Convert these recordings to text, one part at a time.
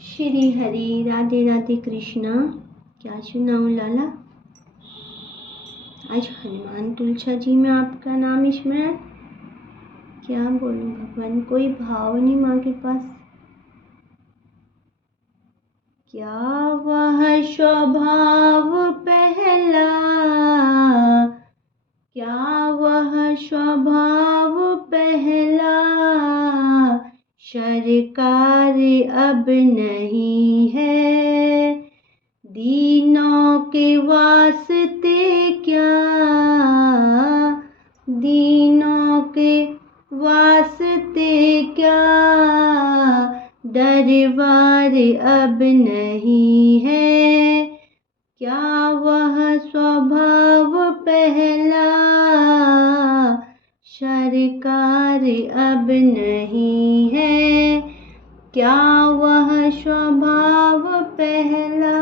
श्री हरि राधे राधे कृष्णा। क्या सुनाऊं लाला? आज हनुमान तुलसा जी में आपका नाम स्मरण। क्या बोलूं भगवान, कोई भाव नहीं माँ के पास। क्या वह स्वभाव पहला, क्या वह स्वभाव पहला, सरकार अब नहीं है। दीनों के वास्ते क्या, दीनों के वास्ते क्या, दरबार अब नहीं है। क्या वह स्वभाव पहला, सरकार अब नहीं है। क्या वह स्वभाव पहला,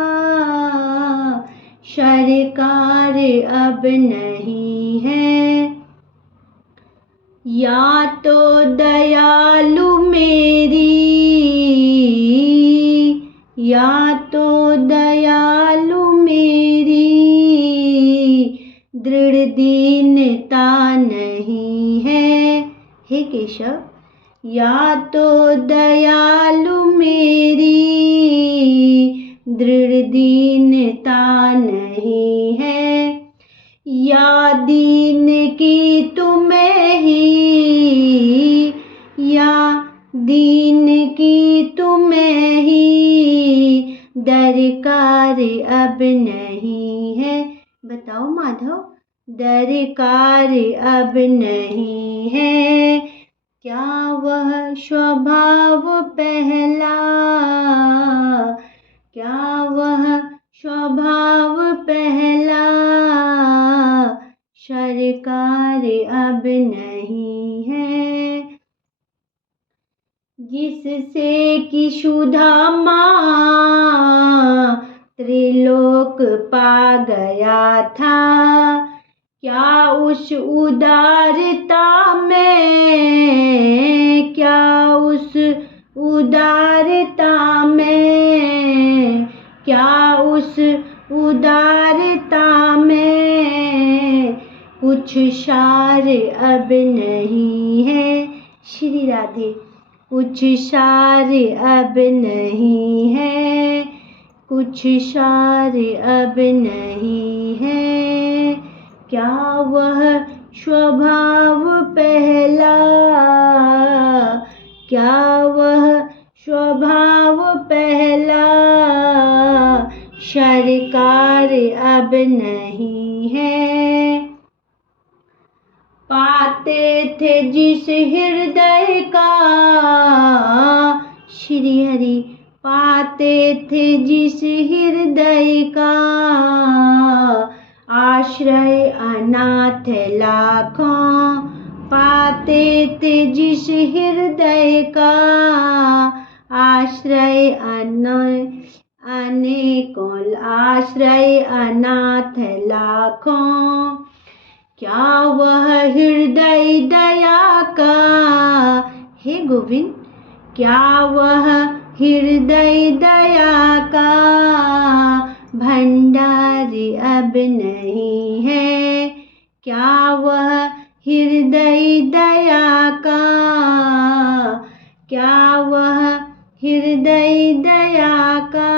सरकार अब नहीं है। या तो दयालु मेरी, या तो दयालु मेरी, दृढ़ दीनता नहीं है। हे केशव, या तो दयालु मेरी, दृढ़ दीनता नहीं है। या दीन की तुम्हें ही, या दीन की तुम्हें ही, दरकार अब नहीं है। बताओ माधव, दरकार अब नहीं है। क्या वह स्वभाव पहला, क्या वह स्वभाव पहला, सरकार अब नहीं है। जिससे कि सुदामा त्रिलोक पा गया था, क्या उस उदारता में, क्या उस उदारता में, क्या उस उदारता में कुछ सार अब नहीं है। श्री राधे, कुछ सार अब नहीं है, कुछ सार अब नहीं है। क्या वह स्वभाव पहला, क्या वह स्वभाव पहला, सरकार अब नहीं है। पाते थे जिस हृदय का, श्री हरि, पाते थे जिस हृदय का, आश्रय अनाथ लाखों, पाते थे जिस हृदय का, आश्रय अनेकों, आश्रय अनाथ लाखों। क्या वह हृदय दया का, हे गोविंद, क्या वह हृदय दया का, भंडार अब नहीं है। क्या वह हृदय दया का, क्या वह हृदय दया का,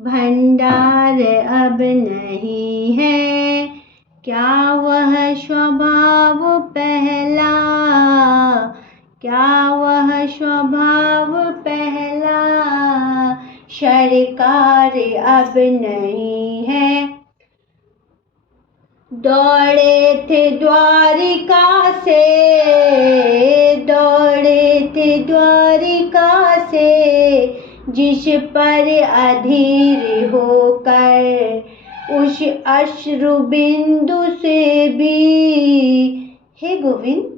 भंडार अब नहीं है। क्या वह स्वभाव पहला, क्या वह स्वभाव पहला, सरकार अब नहीं है। दौड़े थे द्वारिका से, दौड़े थे द्वारिका से, जिस पर अधीर होकर, उस अश्रु बिंदु से भी, हे गोविंद,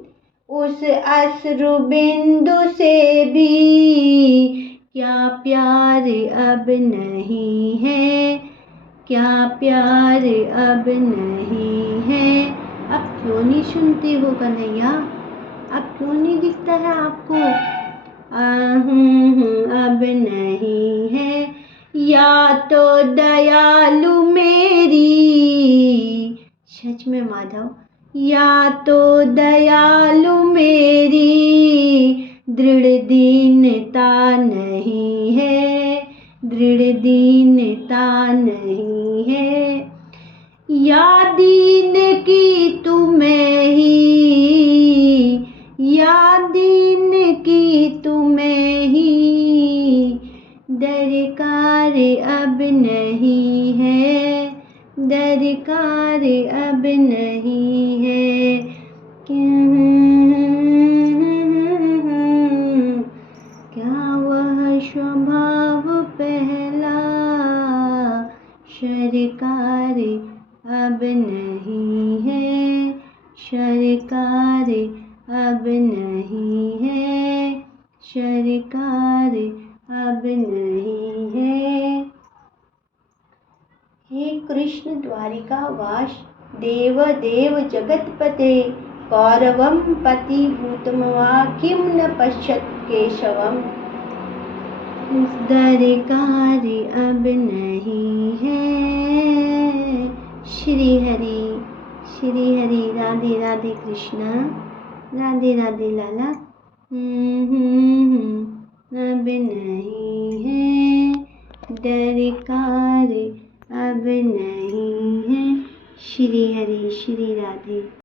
उस अश्रु बिंदु से भी क्या प्यार अब नहीं है, क्या प्यार अब नहीं है। अब क्यों नहीं सुनते हो कन्हैया? अब क्यों नहीं दिखता है आपको? अब नहीं है। या तो दयालु मेरी, सच में माधव, या तो दयालु मेरी दृढ़ दीनता नहीं है, दृढ़ दीनता नहीं है। या दीन की तुम्हें ही, या दीन की तुम्हें ही दरकार अब नहीं है, दरकार अब नहीं है। क्या वह स्वभाव पहला सरकार अब नहीं है, सरकार अब नहीं है, सरकार अब नहीं है। हे कृष्ण द्वारिकावास देव देव जगत्पते, कौरवं पतिभूतं वा किं न पश्यत् केशवम्। दरकार अब नहीं है। श्री हरि राधे राधे कृष्णा, राधे राधे लाला। अब नहीं है, दरकार अब नहीं है। श्री हरि श्री राधे।